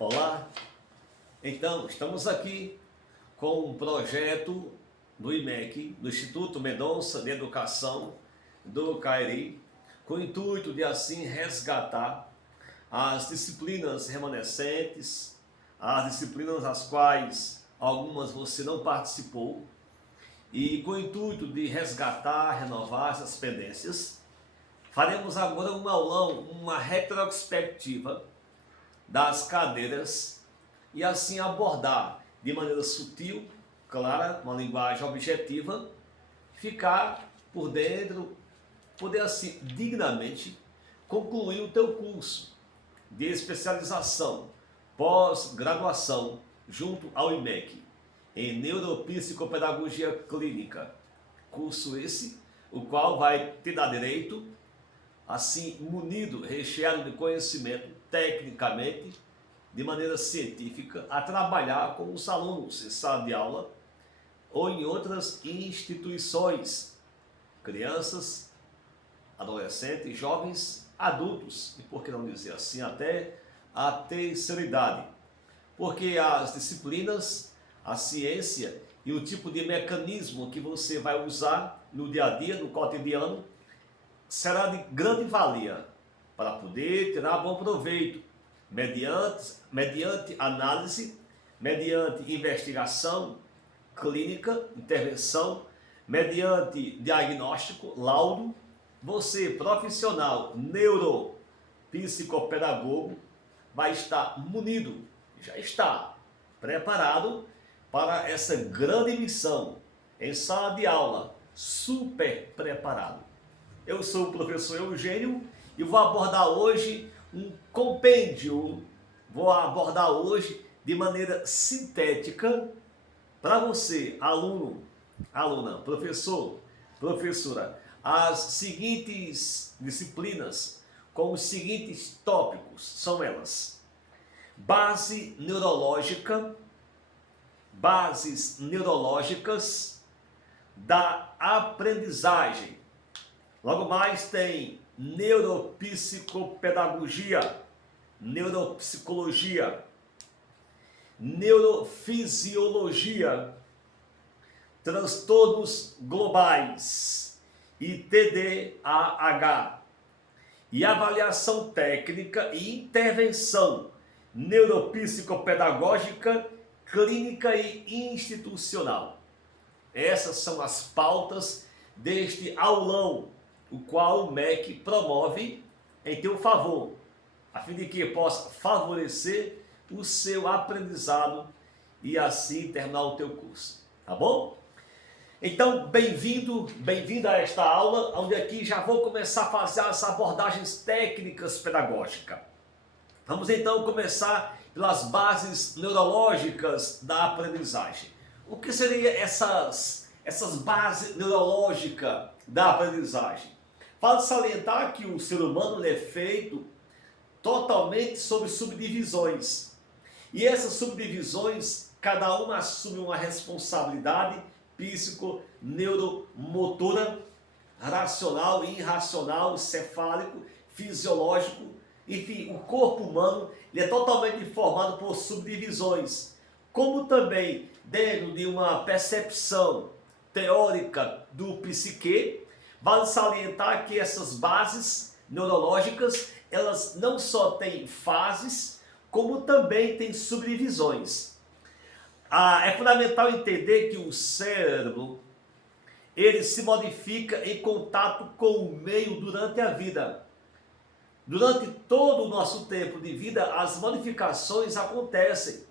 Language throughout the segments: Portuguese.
Olá, então estamos aqui com um projeto do IMEC, do Instituto Mendonça de Educação do Cariri, com o intuito de assim resgatar as disciplinas remanescentes, as disciplinas as quais algumas você não participou, e com o intuito de resgatar, renovar essas pendências. Faremos agora um aulão, uma retrospectiva das cadeiras e assim abordar de maneira sutil, clara, uma linguagem objetiva, ficar por dentro, poder assim dignamente concluir o teu curso de especialização, pós-graduação junto ao IMEC em Neuropsicopedagogia Clínica. Curso esse, o qual vai te dar direito, assim munido, recheado de conhecimento, tecnicamente, de maneira científica, a trabalhar com os alunos em sala de aula ou em outras instituições, crianças, adolescentes, jovens, adultos, e por que não dizer assim, até a terceira idade. Porque as disciplinas, a ciência e o tipo de mecanismo que você vai usar no dia a dia, no cotidiano, será de grande valia para poder tirar bom proveito, mediante análise, mediante investigação clínica, intervenção, mediante diagnóstico, laudo. Você, profissional neuropsicopedagogo, vai estar munido, já está preparado para essa grande missão em sala de aula, super preparado. Eu sou o professor Eugênio e vou abordar hoje um compêndio, vou abordar hoje de maneira sintética para você, aluno, aluna, professor, professora, as seguintes disciplinas com os seguintes tópicos, são elas: base neurológica, bases neurológicas da aprendizagem. Logo mais tem neuropsicopedagogia, neuropsicologia, neurofisiologia, transtornos globais e TDAH, e avaliação técnica e intervenção neuropsicopedagógica, clínica e institucional. Essas são as pautas deste aulão, o qual o MEC promove em teu favor, a fim de que possa favorecer o seu aprendizado e assim terminar o teu curso, tá bom? Então, bem-vindo, bem-vinda a esta aula, onde aqui já vou começar a fazer as abordagens técnicas pedagógicas. Vamos então começar pelas bases neurológicas da aprendizagem. O que seriam essas bases neurológicas da aprendizagem? Vale salientar que o ser humano é feito totalmente sobre subdivisões. E essas subdivisões, cada uma assume uma responsabilidade psico-neuromotora, racional, irracional, cefálico, fisiológico. Enfim, o corpo humano ele é totalmente formado por subdivisões, como também dentro de uma percepção teórica do psique. Vale salientar que essas bases neurológicas, elas não só têm fases, como também têm subdivisões. É fundamental entender que o cérebro, ele se modifica em contato com o meio durante a vida. Durante todo o nosso tempo de vida, as modificações acontecem,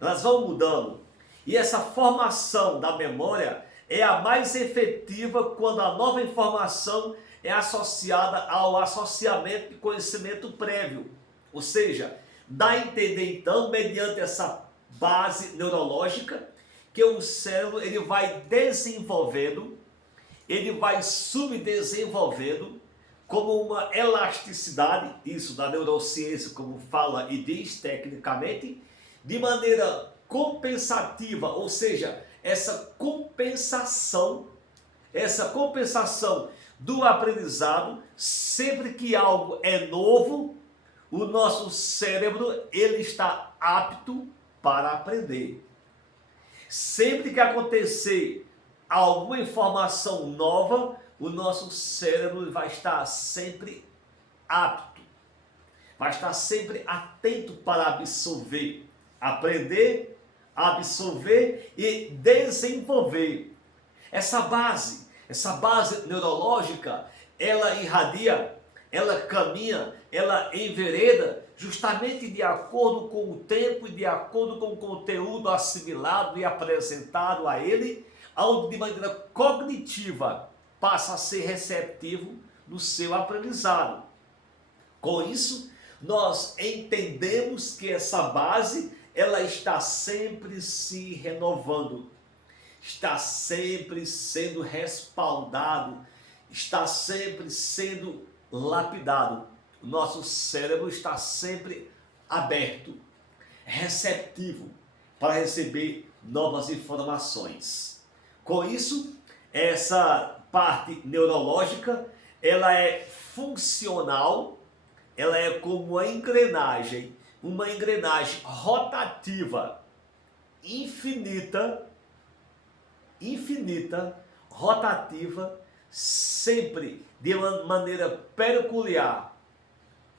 elas vão mudando. E essa formação da memória é a mais efetiva quando a nova informação é associada ao associamento de conhecimento prévio. Ou seja, dá a entender então, mediante essa base neurológica, que o cérebro ele vai desenvolvendo, ele vai subdesenvolvendo como uma elasticidade, isso da neurociência, como fala e diz tecnicamente, de maneira compensativa, ou seja, essa compensação do aprendizado, sempre que algo é novo, o nosso cérebro ele está apto para aprender. Sempre que acontecer alguma informação nova, o nosso cérebro vai estar sempre apto, vai estar sempre atento para absorver, aprender, absorver e desenvolver. Essa base neurológica, ela irradia, ela caminha, ela envereda justamente de acordo com o tempo e de acordo com o conteúdo assimilado e apresentado a ele, onde de maneira cognitiva passa a ser receptivo no seu aprendizado. Com isso, nós entendemos que essa base ela está sempre se renovando, está sempre sendo respaldado, está sempre sendo lapidado. O nosso cérebro está sempre aberto, receptivo para receber novas informações. Com isso, essa parte neurológica, ela é funcional, ela é como uma engrenagem rotativa, infinita, rotativa, sempre de uma maneira peculiar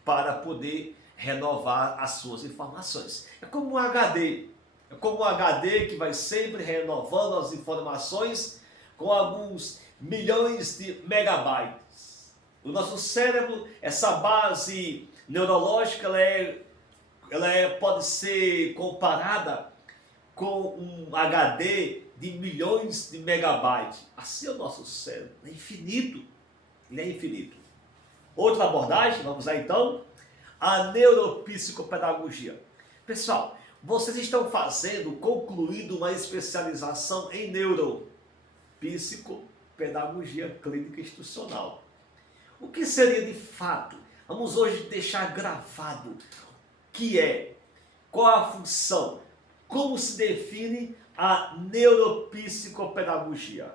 para poder renovar as suas informações. É como um HD, que vai sempre renovando as informações com alguns milhões de megabytes. O nosso cérebro, essa base neurológica, pode ser comparada com um HD de milhões de megabytes. Assim é o nosso cérebro, é infinito. Ele é infinito. Outra abordagem, vamos lá então, a neuropsicopedagogia. Pessoal, vocês estão concluindo uma especialização em neuropsicopedagogia clínica institucional. O que seria de fato? Vamos hoje deixar gravado qual a função, como se define a neuropsicopedagogia.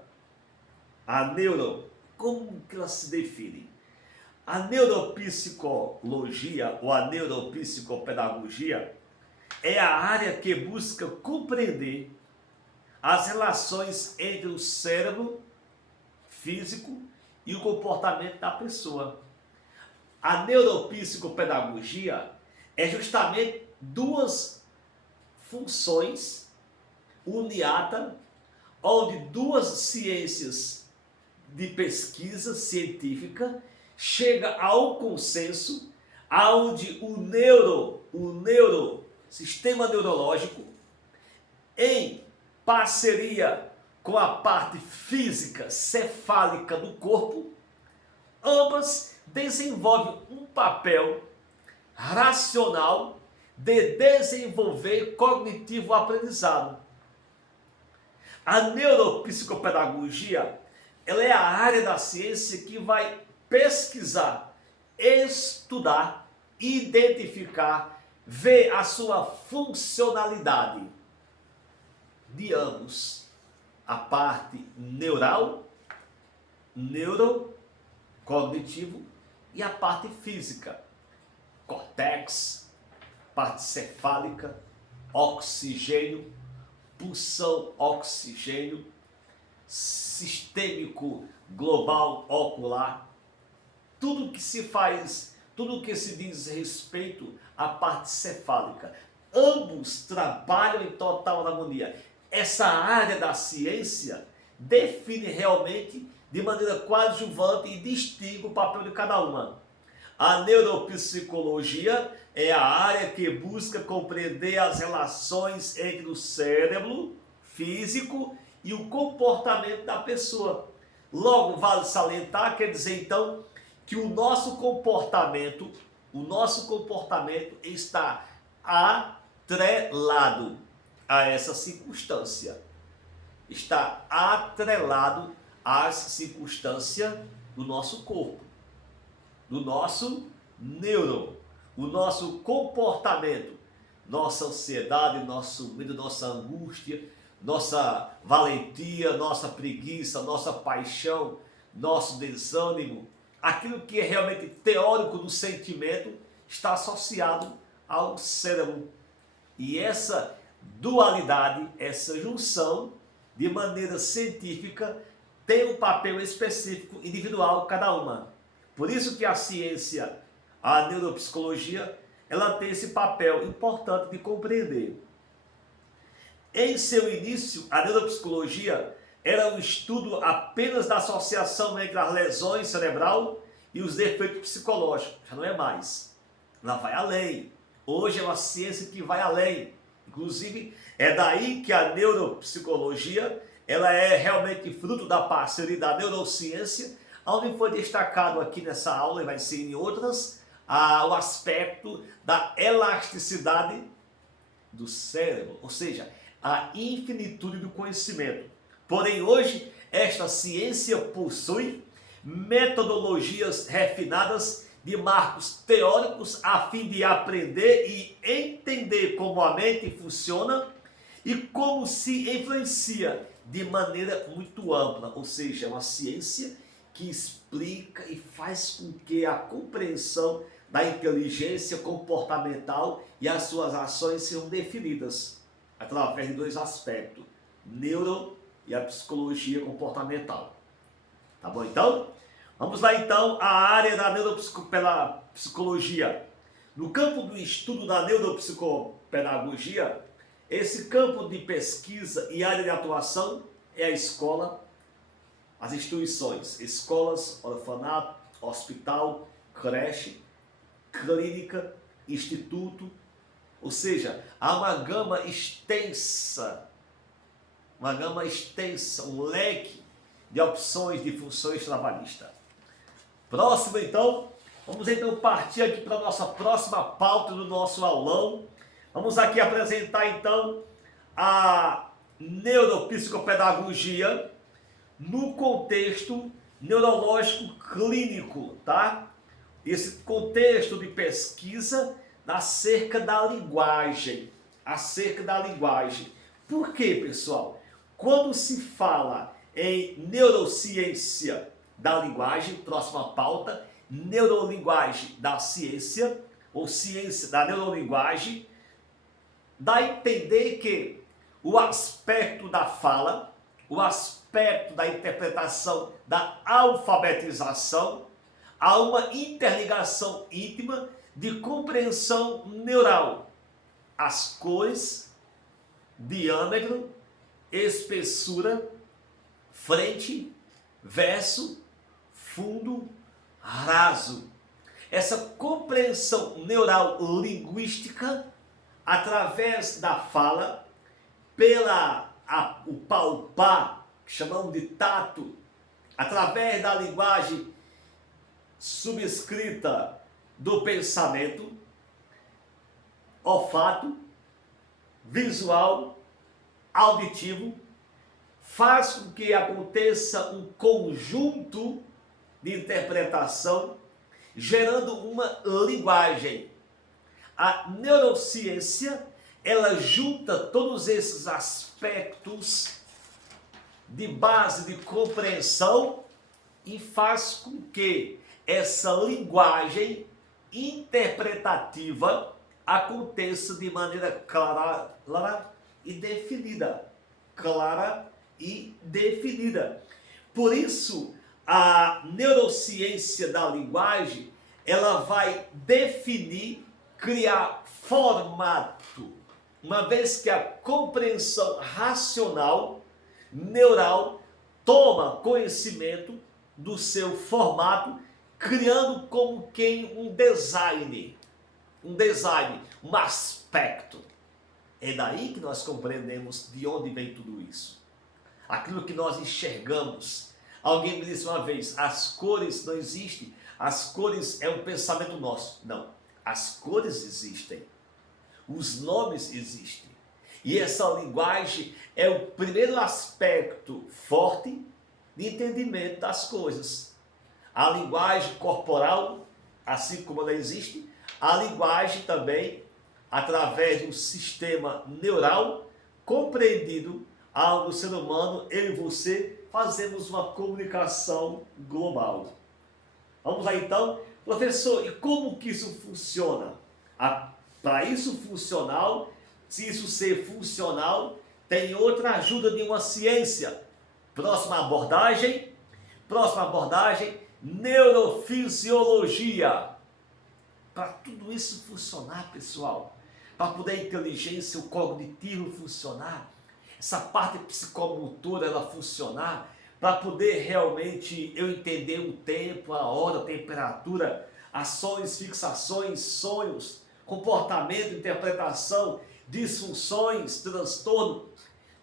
Como que ela se define? A neuropsicologia ou a neuropsicopedagogia é a área que busca compreender as relações entre o cérebro físico e o comportamento da pessoa. A neuropsicopedagogia é justamente duas funções uniatas, onde duas ciências de pesquisa científica chega ao consenso, aonde o sistema neurológico, em parceria com a parte física cefálica do corpo, ambas desenvolvem um papel racional de desenvolver cognitivo aprendizado. A neuropsicopedagogia, ela é a área da ciência que vai pesquisar, estudar, identificar, ver a sua funcionalidade de ambos, a parte neural, neurocognitivo e a parte física, córtex, parte cefálica, oxigênio, pulsão oxigênio, sistêmico global ocular, tudo que se diz respeito à parte cefálica. Ambos trabalham em total harmonia. Essa área da ciência define realmente de maneira coadjuvante e distingue o papel de cada uma. A neuropsicologia é a área que busca compreender as relações entre o cérebro físico e o comportamento da pessoa. Logo, vale salientar, quer dizer então, que o nosso comportamento está atrelado a essa circunstância. Está atrelado às circunstâncias do nosso corpo, do nosso o nosso comportamento, nossa ansiedade, nosso medo, nossa angústia, nossa valentia, nossa preguiça, nossa paixão, nosso desânimo, aquilo que é realmente teórico do sentimento está associado ao cérebro. E essa dualidade, essa junção, de maneira científica, tem um papel específico, individual, cada uma. Por isso que a ciência, a neuropsicologia, ela tem esse papel importante de compreender. Em seu início, a neuropsicologia era um estudo apenas da associação entre as lesões cerebral e os defeitos psicológicos. Já não é mais. Ela vai além. Hoje é uma ciência que vai além. Inclusive, é daí que a neuropsicologia ela é realmente fruto da parceria da neurociência, onde foi destacado aqui nessa aula, e vai ser em outras, o aspecto da elasticidade do cérebro, ou seja, a infinitude do conhecimento. Porém, hoje, esta ciência possui metodologias refinadas de marcos teóricos a fim de aprender e entender como a mente funciona e como se influencia de maneira muito ampla, ou seja, é uma ciência que explica e faz com que a compreensão da inteligência comportamental e as suas ações sejam definidas através de dois aspectos, neuro e a psicologia comportamental. Tá bom então? Vamos lá então à área da neuropsicologia. No campo do estudo da neuropsicopedagogia, esse campo de pesquisa e área de atuação é a escola, as instituições, escolas, orfanato, hospital, creche, clínica, instituto, ou seja, há uma gama extensa, um leque de opções de funções trabalhistas. Próximo então, vamos então partir aqui para a nossa próxima pauta do nosso aulão. Vamos aqui apresentar então a neuropsicopedagogia no contexto neurológico clínico, tá? Esse contexto de pesquisa acerca da linguagem, Por quê, pessoal? Quando se fala em neurociência da linguagem, próxima pauta, neurolinguagem da ciência, ou ciência da neurolinguagem, dá a entender que o aspecto da fala, o aspecto da interpretação, da alfabetização, há uma interligação íntima de compreensão neural. As cores, diâmetro, espessura, frente, verso, fundo, raso. Essa compreensão neural linguística através da fala, o palpar, que chamamos de tato, através da linguagem subscrita do pensamento, olfato, visual, auditivo, faz com que aconteça um conjunto de interpretação, gerando uma linguagem. A neurociência, ela junta todos esses aspectos de base de compreensão e faz com que essa linguagem interpretativa aconteça de maneira clara e definida. Por isso, a neurociência da linguagem, ela vai definir, criar formato, uma vez que a compreensão racional, neural, toma conhecimento do seu formato, criando como quem um design, um aspecto. É daí que nós compreendemos de onde vem tudo isso. Aquilo que nós enxergamos. Alguém me disse uma vez, as cores não existem, as cores é um pensamento nosso. Não, as cores existem, os nomes existem. E essa linguagem é o primeiro aspecto forte de entendimento das coisas. A linguagem corporal, assim como ela existe, a linguagem também, através de um sistema neural compreendido, ao ser humano, eu e você, fazemos uma comunicação global. Vamos lá então Professor, e como que isso funciona? Para isso funcional, se isso ser funcional, tem outra ajuda de uma ciência. Próxima abordagem, neurofisiologia. Para tudo isso funcionar, pessoal, para poder a inteligência, o cognitivo funcionar, essa parte psicomotora ela funcionar, para poder realmente eu entender o tempo, a hora, a temperatura, ações, fixações, sonhos, comportamento, interpretação, disfunções, transtorno,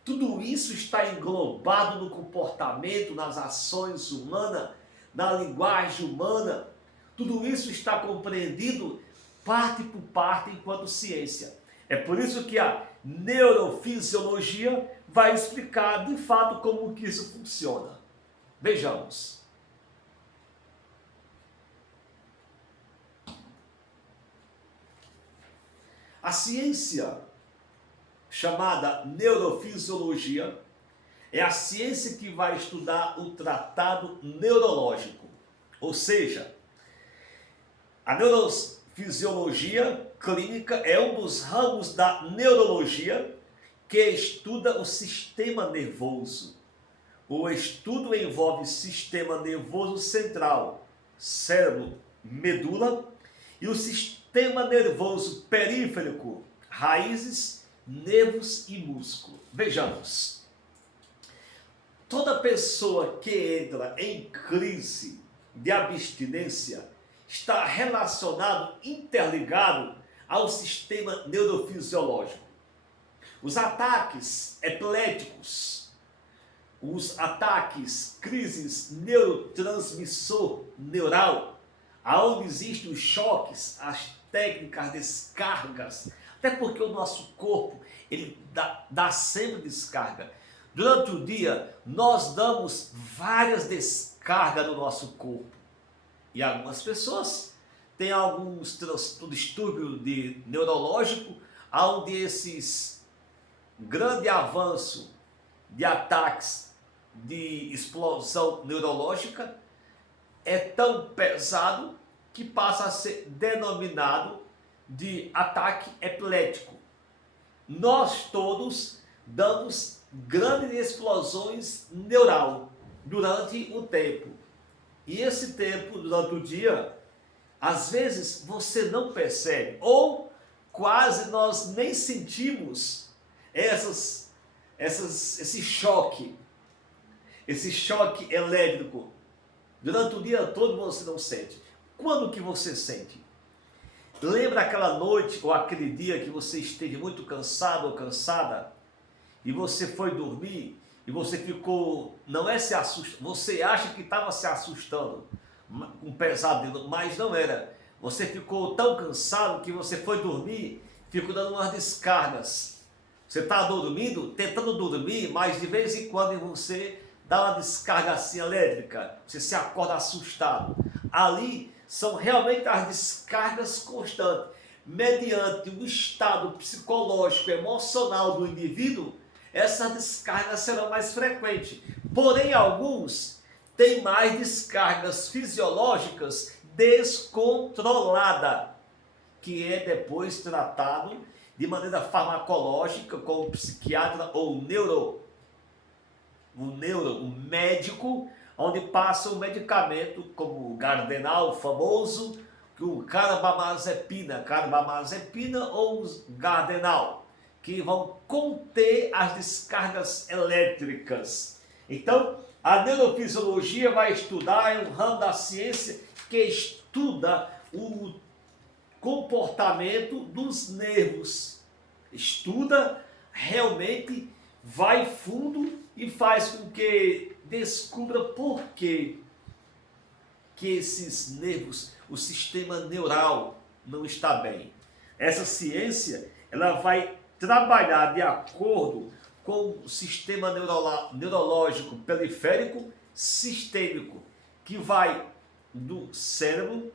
tudo isso está englobado no comportamento, nas ações humanas, na linguagem humana. Tudo isso está compreendido parte por parte enquanto ciência. É por isso que a neurofisiologia vai explicar de fato como que isso funciona. Vejamos. A ciência chamada neurofisiologia é a ciência que vai estudar o tratado neurológico, ou seja, a neurofisiologia clínica é um dos ramos da neurologia que estuda o sistema nervoso. O estudo envolve sistema nervoso central, cérebro, medula, e o sistema nervoso periférico, raízes, nervos e músculo. Vejamos. Toda pessoa que entra em crise de abstinência está relacionado, interligado ao sistema neurofisiológico. Os ataques epiléticos, os ataques, crises neurotransmissor neural, aonde existem os choques, as técnicas, descargas, até porque o nosso corpo ele dá sempre descarga. Durante o dia, nós damos várias descargas no nosso corpo. E algumas pessoas têm alguns distúrbios neurológico, onde esses grande avanço de ataques de explosão neurológica é tão pesado que passa a ser denominado de ataque epilético. Nós todos damos grandes explosões neural durante o tempo. E esse tempo, durante o dia, às vezes você não percebe, ou quase nós nem sentimos esse choque elétrico. Durante o dia todo você não sente. Quando que você sente? Lembra aquela noite ou aquele dia que você esteve muito cansado ou cansada e você foi dormir e você ficou, não é se assusta, você acha que estava se assustando, um pesadelo, mas não era. Você ficou tão cansado que você foi dormir, ficou dando umas descargas. Você está dormindo, tentando dormir, mas de vez em quando você dá uma descarga assim elétrica, você se acorda assustado. Ali são realmente as descargas constantes, mediante o estado psicológico, emocional do indivíduo, essas descargas serão mais frequentes. Porém, alguns têm mais descargas fisiológicas descontroladas, que é depois tratado de maneira farmacológica com o psiquiatra ou o médico, onde passa um medicamento como o Gardenal famoso, o carbamazepina ou o Gardenal, que vão conter as descargas elétricas. Então, a neurofisiologia vai estudar, é um ramo da ciência que estuda o comportamento dos nervos. Estuda, realmente vai fundo e faz com que descubra por que esses nervos, o sistema neural não está bem. Essa ciência, ela vai trabalhar de acordo com o sistema neurológico periférico sistêmico, que vai do cérebro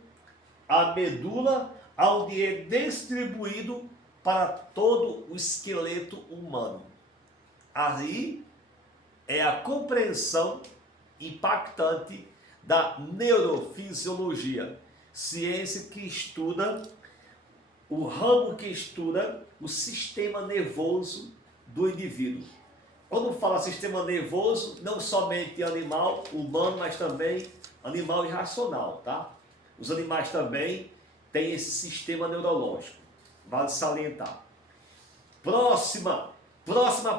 à medula, onde é distribuído para todo o esqueleto humano. Aí é a compreensão impactante da neurofisiologia. ciência que estuda, o ramo que estuda o sistema nervoso do indivíduo. Quando fala sistema nervoso, não somente animal, humano, mas também animal irracional, tá? Os animais também têm esse sistema neurológico, vale salientar. Próxima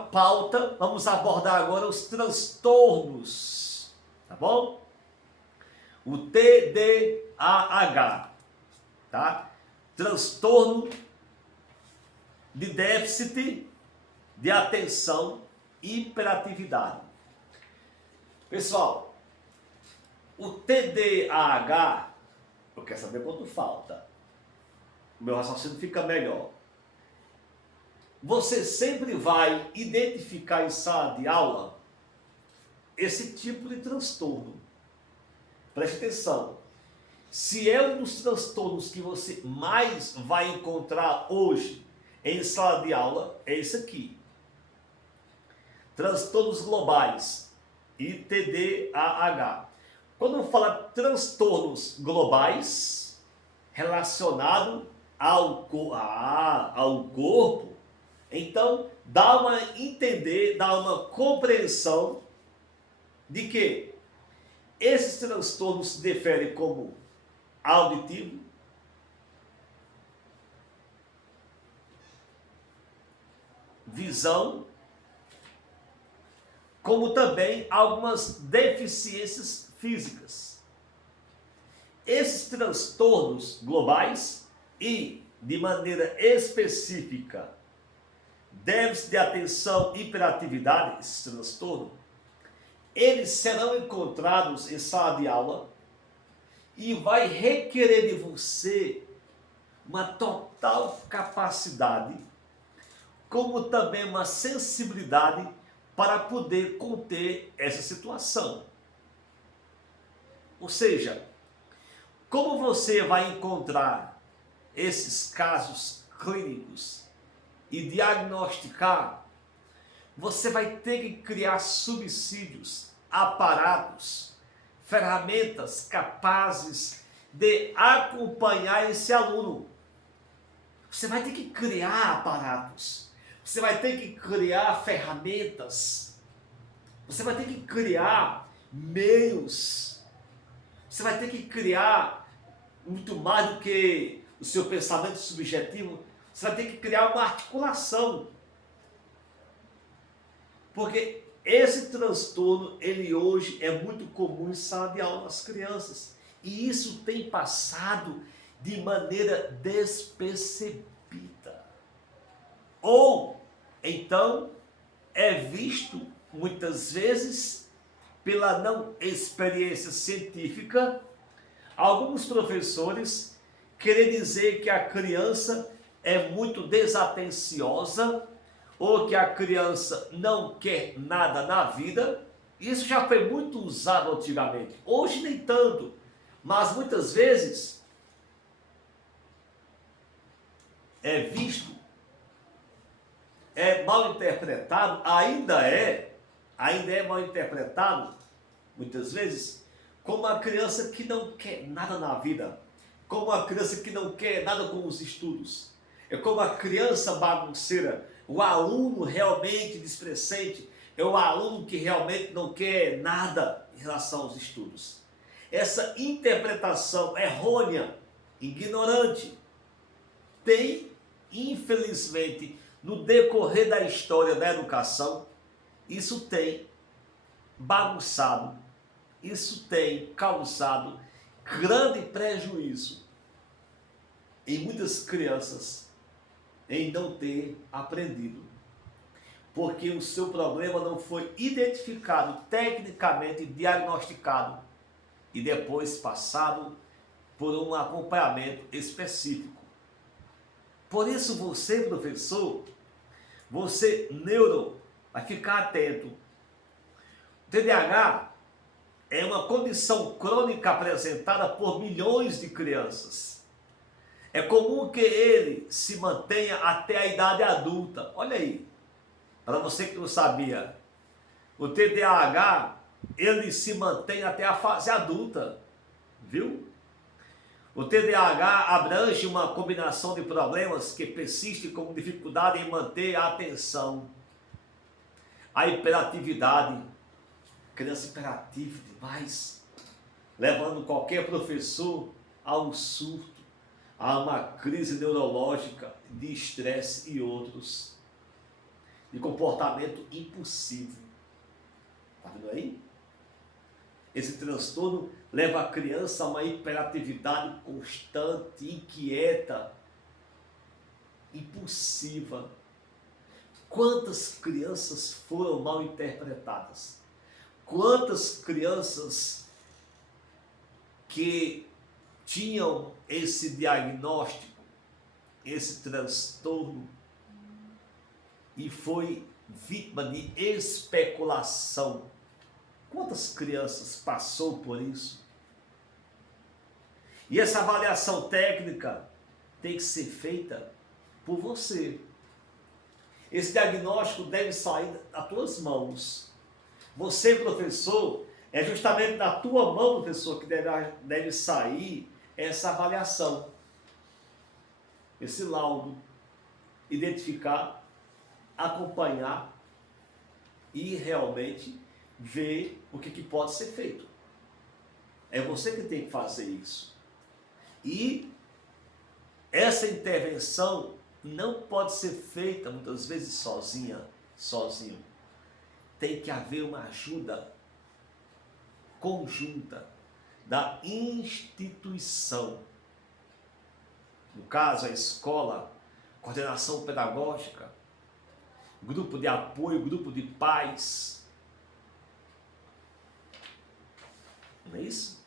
pauta, vamos abordar agora os transtornos, tá bom? O TDAH, tá? Transtorno de déficit de atenção e hiperatividade. Pessoal, o TDAH, eu quero saber quanto falta. O meu raciocínio fica melhor. Você sempre vai identificar em sala de aula esse tipo de transtorno. Preste atenção. Se é um dos transtornos que você mais vai encontrar hoje em sala de aula, é esse aqui. Transtornos globais e TDAH. Quando fala transtornos globais relacionados ao corpo, então dá uma entender, dá uma compreensão de que esses transtornos se diferem como auditivo, visão, como também algumas deficiências físicas. Esses transtornos globais e, de maneira específica, déficit de atenção e hiperatividade, esse transtorno, eles serão encontrados em sala de aula e vai requerer de você uma total capacidade, como também uma sensibilidade para poder conter essa situação. Ou seja, como você vai encontrar esses casos clínicos e diagnosticar, você vai ter que criar subsídios, aparatos, ferramentas capazes de acompanhar esse aluno. Você vai ter que criar aparatos, você vai ter que criar ferramentas, você vai ter que criar meios, você vai ter que criar muito mais do que o seu pensamento subjetivo, você vai ter que criar uma articulação. Porque esse transtorno, ele hoje é muito comum em sala de aula nas crianças. E isso tem passado de maneira despercebida. Ou, então, é visto, muitas vezes, pela não experiência científica, alguns professores querem dizer que a criança é muito desatenciosa, ou que a criança não quer nada na vida. Isso já foi muito usado antigamente, hoje nem tanto, mas muitas vezes é visto, é mal interpretado, ainda é mal interpretado, muitas vezes, como a criança que não quer nada na vida, como a criança que não quer nada com os estudos, é como a criança bagunceira. O aluno realmente desprezante é o aluno que realmente não quer nada em relação aos estudos. Essa interpretação errônea, ignorante, tem, infelizmente, no decorrer da história da educação, isso tem bagunçado, isso tem causado grande prejuízo em muitas crianças, em não ter aprendido, porque o seu problema não foi identificado, tecnicamente diagnosticado e depois passado por um acompanhamento específico. Por isso você, professor, você neuro, vai ficar atento. O TDAH é uma condição crônica apresentada por milhões de crianças. É comum que ele se mantenha até a idade adulta. Olha aí, para você que não sabia, o TDAH, ele se mantém até a fase adulta, viu? O TDAH abrange uma combinação de problemas que persistem como dificuldade em manter a atenção, a hiperatividade, criança hiperativa demais, levando qualquer professor a um surto, a uma crise neurológica de estresse e outros, de comportamento impulsivo. Está vendo aí? Esse transtorno leva a criança a uma hiperatividade constante, inquieta, impulsiva. Quantas crianças foram mal interpretadas? Quantas crianças que tinham esse diagnóstico, esse transtorno, e foi vítima de especulação? Quantas crianças passou por isso? E essa avaliação técnica tem que ser feita por você. Esse diagnóstico deve sair das tuas mãos. Você, professor, é justamente da tua mão, professor, que deve sair essa avaliação, esse laudo, identificar, acompanhar e realmente ver o que pode ser feito. É você que tem que fazer isso. E essa intervenção não pode ser feita muitas vezes sozinho. Tem que haver uma ajuda conjunta da instituição. No caso, a escola, coordenação pedagógica, grupo de apoio, grupo de pais. Não é isso?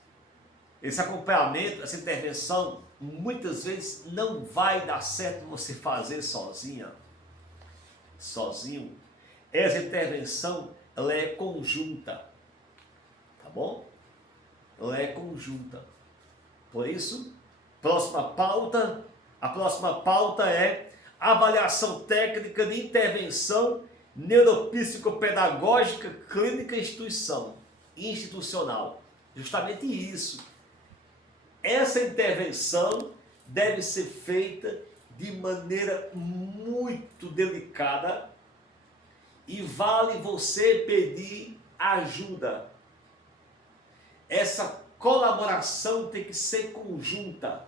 Esse acompanhamento, essa intervenção, muitas vezes não vai dar certo você fazer sozinho. Essa intervenção, ela é conjunta. Tá bom? Ela é conjunta. Por isso, a próxima pauta é avaliação técnica de intervenção neuropsicopedagógica clínica institucional. Justamente isso. Essa intervenção deve ser feita de maneira muito delicada e vale você pedir ajuda. Essa colaboração tem que ser conjunta.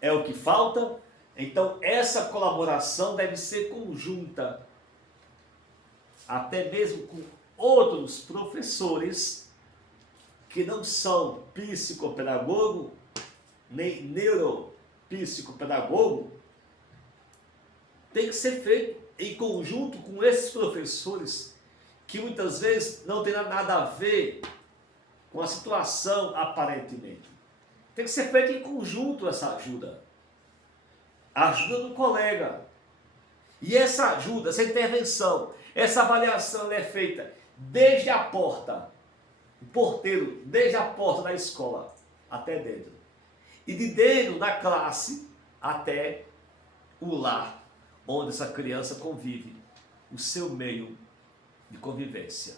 É o que falta? Então essa colaboração deve ser conjunta. Até mesmo com outros professores que não são psicopedagogo, nem neuropsicopedagogo, tem que ser feito em conjunto com esses professores que muitas vezes não tem nada a ver com a situação aparentemente. Tem que ser feito em conjunto essa ajuda. A ajuda do colega. E essa ajuda, essa intervenção, essa avaliação é feita desde a porta, o porteiro, desde a porta da escola até dentro. E de dentro da classe até o lar, onde essa criança convive, o seu meio de convivência.